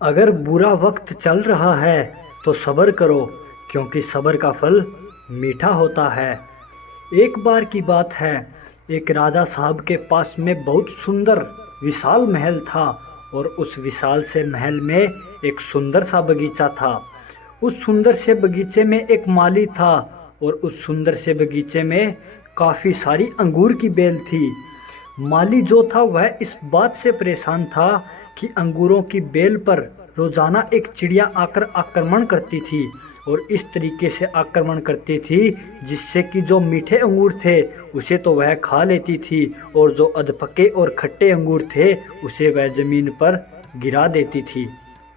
अगर बुरा वक्त चल रहा है तो सब्र करो, क्योंकि सब्र का फल मीठा होता है। एक बार की बात है, एक राजा साहब के पास में बहुत सुंदर विशाल महल था और उस विशाल से महल में एक सुंदर सा बगीचा था। उस सुंदर से बगीचे में एक माली था और उस सुंदर से बगीचे में काफ़ी सारी अंगूर की बेल थी। माली जो था वह इस बात से परेशान था कि अंगूरों की बेल पर रोजाना एक चिड़िया आकर आक्रमण करती थी और इस तरीके से आक्रमण करती थी जिससे कि जो मीठे अंगूर थे उसे तो वह खा लेती थी और जो अधपके और खट्टे अंगूर थे उसे वह ज़मीन पर गिरा देती थी।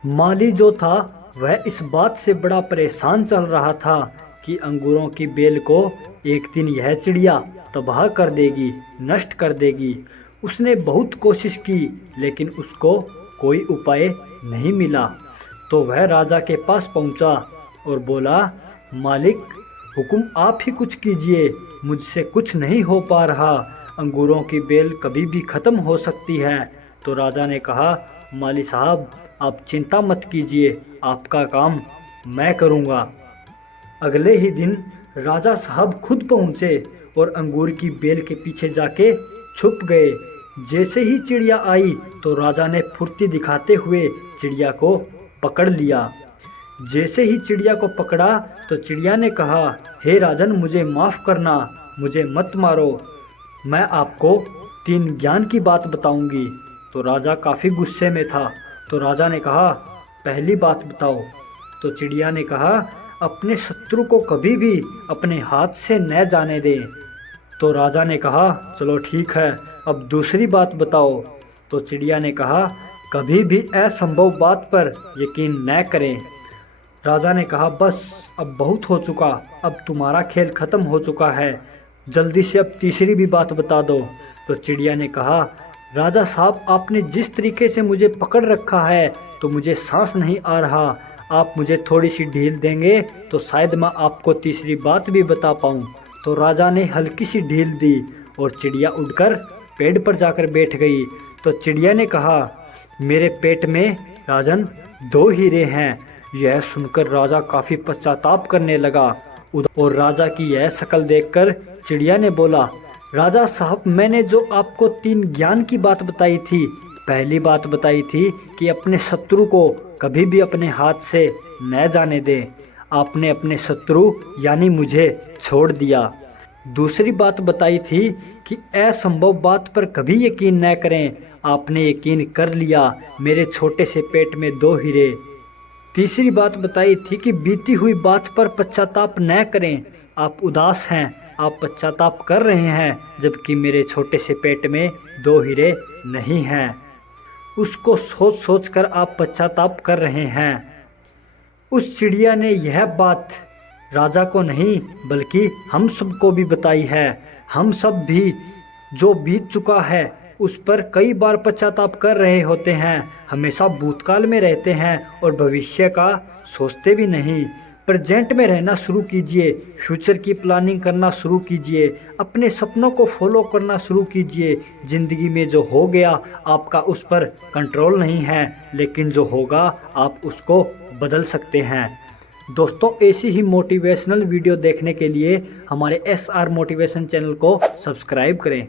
माली जो था वह इस बात से बड़ा परेशान चल रहा था कि अंगूरों की बेल को एक दिन यह चिड़िया तबाह कर देगी, नष्ट कर देगी। उसने बहुत कोशिश की लेकिन उसको कोई उपाय नहीं मिला। तो वह राजा के पास पहुंचा और बोला, मालिक हुक्म आप ही कुछ कीजिए, मुझसे कुछ नहीं हो पा रहा, अंगूरों की बेल कभी भी ख़त्म हो सकती है। तो राजा ने कहा, माली साहब आप चिंता मत कीजिए, आपका काम मैं करूँगा। अगले ही दिन राजा साहब खुद पहुँचे और अंगूर की बेल के पीछे जाके छुप गए। जैसे ही चिड़िया आई तो राजा ने फुर्ती दिखाते हुए चिड़िया को पकड़ लिया। जैसे ही चिड़िया को पकड़ा तो चिड़िया ने कहा, हे राजन मुझे माफ़ करना, मुझे मत मारो, मैं आपको 3 ज्ञान की बात बताऊंगी। तो राजा काफ़ी गुस्से में था। तो राजा ने कहा, पहली बात बताओ। तो चिड़िया ने कहा, अपने शत्रु को कभी भी अपने हाथ से न जाने दें। तो राजा ने कहा, चलो ठीक है, अब दूसरी बात बताओ। तो चिड़िया ने कहा, कभी भी असंभव बात पर यकीन न करें। राजा ने कहा, बस अब बहुत हो चुका, अब तुम्हारा खेल ख़त्म हो चुका है, जल्दी से अब तीसरी भी बात बता दो। तो चिड़िया ने कहा, राजा साहब आपने जिस तरीके से मुझे पकड़ रखा है तो मुझे सांस नहीं आ रहा, आप मुझे थोड़ी सी ढील देंगे तो शायद मैं आपको तीसरी बात भी बता पाऊँ। तो राजा ने हल्की सी ढील दी और चिड़िया उड़कर पेड़ पर जाकर बैठ गई। तो चिड़िया ने कहा, मेरे पेट में राजन 2 हीरे हैं। यह सुनकर राजा काफ़ी पश्चाताप करने लगा और राजा की यह शक्ल देखकर चिड़िया ने बोला, राजा साहब मैंने जो आपको 3 ज्ञान की बात बताई थी, पहली बात बताई थी कि अपने शत्रु को कभी भी अपने हाथ से न जाने दें, आपने अपने शत्रु यानी मुझे छोड़ दिया। दूसरी बात बताई थी कि असंभव बात पर कभी यकीन न करें, आपने यकीन कर लिया, मेरे छोटे से पेट में 2 हीरे। तीसरी बात बताई थी कि बीती हुई बात पर पश्चाताप न करें, आप उदास हैं, आप पश्चाताप कर रहे हैं, जबकि मेरे छोटे से पेट में 2 हीरे नहीं हैं, उसको सोच सोच कर आप पश्चाताप कर रहे हैं। उस चिड़िया ने यह बात राजा को नहीं बल्कि हम सबको भी बताई है। हम सब भी जो बीत चुका है उस पर कई बार पश्चाताप कर रहे होते हैं, हमेशा भूतकाल में रहते हैं और भविष्य का सोचते भी नहीं। प्रेजेंट में रहना शुरू कीजिए, फ्यूचर की प्लानिंग करना शुरू कीजिए, अपने सपनों को फॉलो करना शुरू कीजिए। ज़िंदगी में जो हो गया आपका उस पर कंट्रोल नहीं है, लेकिन जो होगा आप उसको बदल सकते हैं। दोस्तों ऐसी ही मोटिवेशनल वीडियो देखने के लिए हमारे SR मोटिवेशन चैनल को सब्सक्राइब करें।